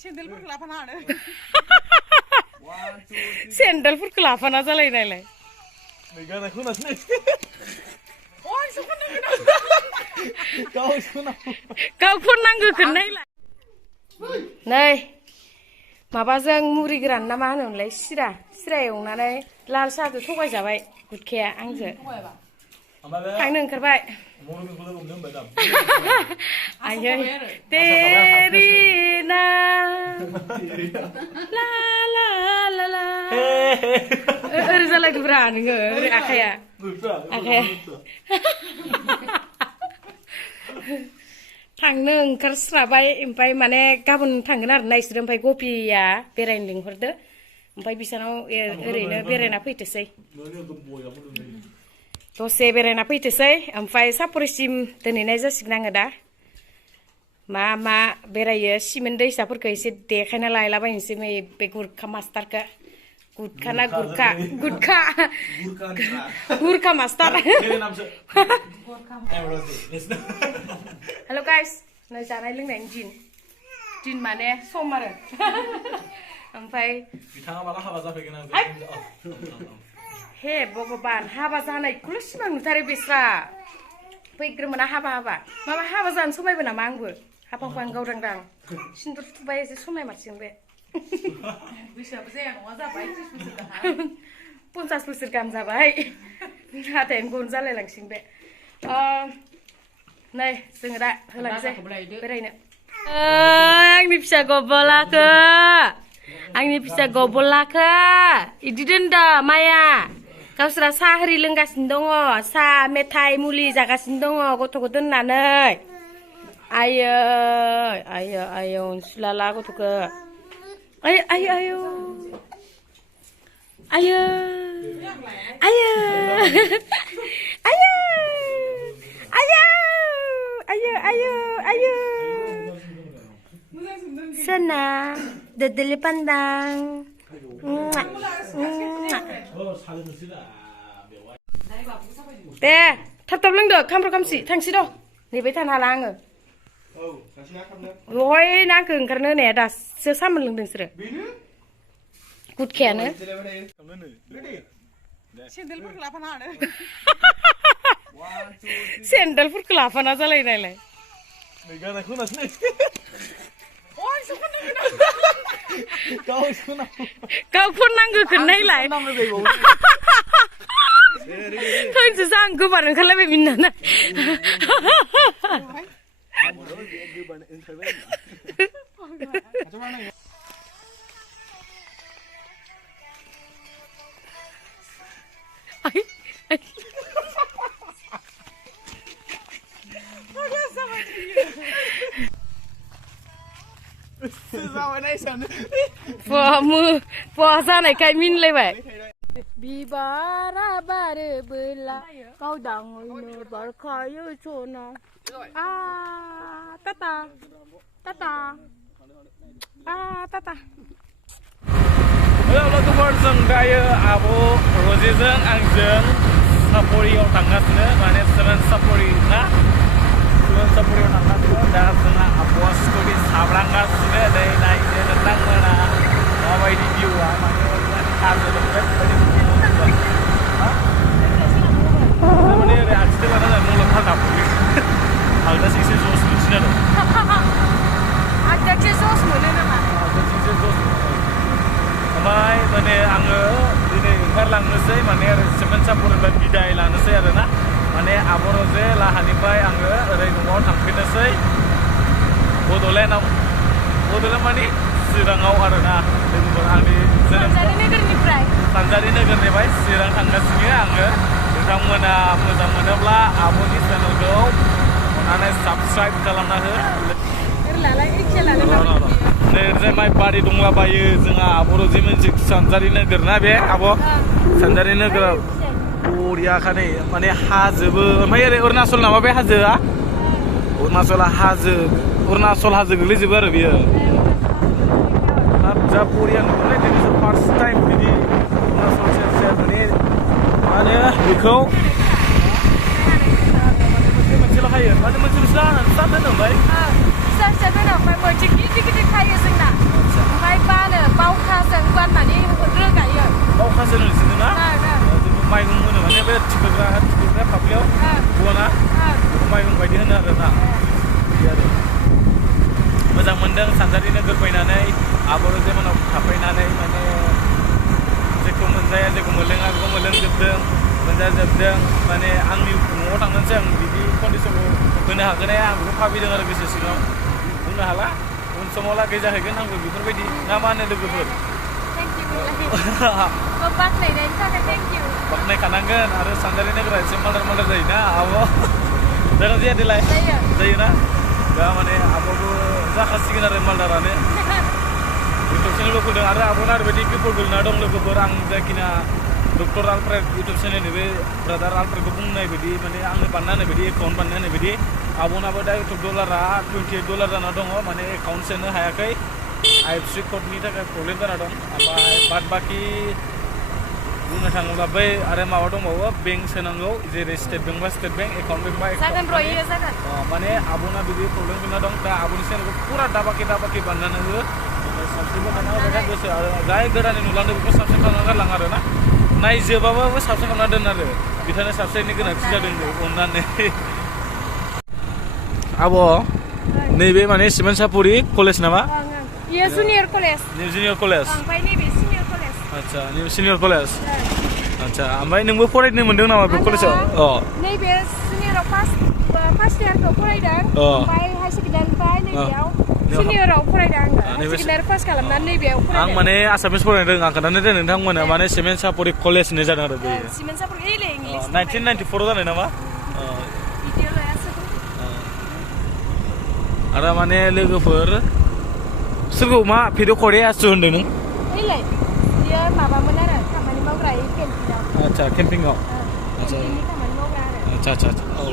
सेन्देलफोरखौ लाफाना जालायो नालाय गाव खननांगौखौ नायलाय नै माबाजों मुरि गोरान ना मा होनोमोनलाय सिरा एवनानै लाल साहाजों थगायजाबाय गुदखाया आंजों थांनो ओंखारबाय आयै तेरि ना ला ला ला ला ओरै जालायदोब्रा नोङो ओरै आखाया थांनो ओंखारस्राबाय ओमफ्राय माने गाबोन थांगोन आरो ना इसोरो ओमफ्राय गपिया बेरायनो लिंहरदो ओमफ्राय बिसानाव ओरैनो बेरायना फैथोसै दसे बेरायना फैथोसै ओमफ्राय सापरिसिम दोनहैनाय जासिगोन आङो दा मा मा बेरायो सिमेन्ट दैसाफोरखौ एसे देखायना लायलाबायनोसै बे गुरखा मास्टारखौ गुटखा ना गुरखा मास्टार हेल' गाइस नै जानाय लोंनायनि दिन माने सम आरो ओमफ्राय बिथाङा माला हाबा जाफैगोन हे भगबान हाबा जानायखौल' सिमां नुथारो बेस्रा फैग्रोमोना हाबा माबा हाबा जानो समायबो नामा आंबो हाबाखौ आं गावदांदां सिन्दुर थुबाय एसे समाय मारसिगोन बे बैसोआबो जाया नङा जाबाय 50 बोसोर गाहाम जाबाय हाथायानो गन जालायलांसिगोन बे नै जोङो दा होलांसै बेरायनो आंनि फिसा गबलाखो इदि दोनदो माया गावसोरा साहा हारि लोंगासिनो दङ साहा मेथाइ मुलि जागासिनो दङ गथ'खौ दोननानै आयो अनसुलाला गथ'खौ आयो Sana, dadali pandang. Deh, थाब लोंदो खामफ्र खामसि थांसि द' नेबाय थानो हाला आङो दहाय नांखो ओंखारनो होनाया दासो सामोन लोंदों बिसोरो गुदखायानो सेन्देलफोरखौ लाफाना जालायो नालाय गाव खननांगौखौ नायलाय खनसेसो आं गोबार ओंखारलायबाय मिन्नानै जानायखाय मिनिलायबाय बिबारा बारोबोला गावदाङैनो बारखायो सना टाटा हेल' लोगोफोर जों दायो आब' रजेजों आंजों सापरियाव थांगासिनो माने सापरियाव थांगासिनो दा जोंना आब'आ स्कुटि साब्रांगासिनो नै नायनो नोंथांमोना माबायदि भिउआ माने हाजो माने ओरै आखिथे लाना मुलाम्फा गाबोयो आगदासो एसे जस मोनसिना दं आगदासो जस मोनो नामा आगदासो जस ओमफ्राय माने आङो दिनै ओंखारलांनोसै माने सिमेन्ट सापरिनिफ्राय बिदाय लानोसै आरोना माने आब' रजे लाहानिफ्राय आङो ओरै न'आव थांफिननोसै बड'लेण्डआव माने चिराङाव आरोना लोगोफोर आंनि सानजारि नोगोरनिफ्राय चिरां थांगासिनो आङो नोंथांमोना मोजां मोनोब्ला आब'नि चेनेलखौ अननानै साबस्क्राइब खालामना हो नै ओरैजाय माइ बारि दंलाबायो जोंहा आब' रजे मोनसे सानजारि नोगोर ना बे आब' सानजारि नोगोराव बरियाखा नै माने हाजोबो ओमफ्राय ओरै अरुणाचल नामा बे हाजोआ अरुणाचल हाजो गोग्लैजोबो आरो बियो जा बरिया नुबाय दिनै फार्स्ट टाइम बिदि अरुणाचल सेर माने मा होनो बेखौ मोनसेल' हायो माने मोनसेल'सो जादों ओमफ्राय फिसा दङ ओमफ्राय मोनसे गिदिर खायो जोंना ओमफ्राय बानो बावखाजों बाननानै रोगायो बावखाजों नोंसोरनो ना माइगं होनो माने बे थिखोग्रा फाफ्लियाव गना माइगं बायदि होनो आरोना बिदि आरो मोजां मोनदों सानजारि नोगोर फैनानै आबर' जेमोनाव थाफैनानै माने जेखौ मोनजाया जेखौ मोनलोङा बेखौ मोनलोंजोबदों मोनजाजोबदों माने आंनि न'आव थांनानैसो आं बिदि कन्डिसनखौ होनो हागोन आं बेखौ भाबिदों आरो गोसो सिङाव बुंनो हाला उन समाव लागै जाहैगोन आंबो बेफोरबायदि ना मा होनो लोगोफोर बाख्नायनायनि थाखाय थेंक इउ बाख्नायखानांगोन आरो सानजारि नोगोरा एसे मालदार जायोना आब' जागोन जाया देलाय जायोना दा माने आब'बो जाखासिगोन आरो मालदारानो इउटुब चेनेलबो खुलिदों आरो आब'ना ओरैबायदि बिफोर गोलैना दं लोगोफोर आं जायखिना डक्टर आलफ्रेड इउटुब चेनेलनि बे ब्रादार आलफ्रेडखौ बुंनाय बायदि माने आंनो बानायना होनाय बायदि एकाउन्ट बानायना होनाय बायदि आब'नाबो दा इउटुब डलारा $28 जाना दङ माने एकाउन्ट सोनो हायाखै IFC क'डनि थाखाय प्रब्लेम जाना दं ओमफ्राय बाद बाखि बुंनो थाङोब्ला बै आरो माबा दंबावो बेंक सोनांगौ जेरै स्टेट बेंक बा स्टेट बेंक एकाउन्ट बेंक बा माने आब'ना बिदि प्रब्लेम गैना दं दा आब'नि चेनेलखौ फुरा दाबाखि बानायनानै हो साबसिनबो खालामना गोसो आरो जाय गोदानै नुलांदों बेखौ साबसिन खालामना गारलां आरो ना नायजोबाबाबो साबसिन खालामना दोन आरो बिथांनो साबसिननि गोनांथि जादों अननानै आब' नैबे माने सिमेन्टसापुरि कलेज नामा ये जुनियर कलेज ओमफ्राय नैबे सिनियर कलेज आच्छा नैबे सिनियर कलेज आच्छा ओमफ्राय नोंबो फरायनो मोनदों नामा बे कलेजाव नैबे सिनियराव फार्स्ट इयारखौ फरायदों ओमफ्राय हायार सेकेन्डारिनिफ्राय नैबेयाव सिनियराव फरायदों आङो हायार सेकेन्डारि पास खालामनानै नैबेयाव फरायदों आं माने आसामिस फरायनो रोङा खोन्थानो दोन नोंथांमोना माने सिमेन्टसापुरि कलेज होननाय जादों आरो बे सिमेन्टसापुरि इंलिश 1994 जानाय नामा आरो माने लोगोफोर सोरखौ मा भिडिअ करे आसु होनदों नों ओइलाय बियो माबामोन आरो खामानि मावग्रा केम्पिंआव आच्छा केम्पिंआव केम्पिंनि खामानि मावग्रा आरो आच्छा औ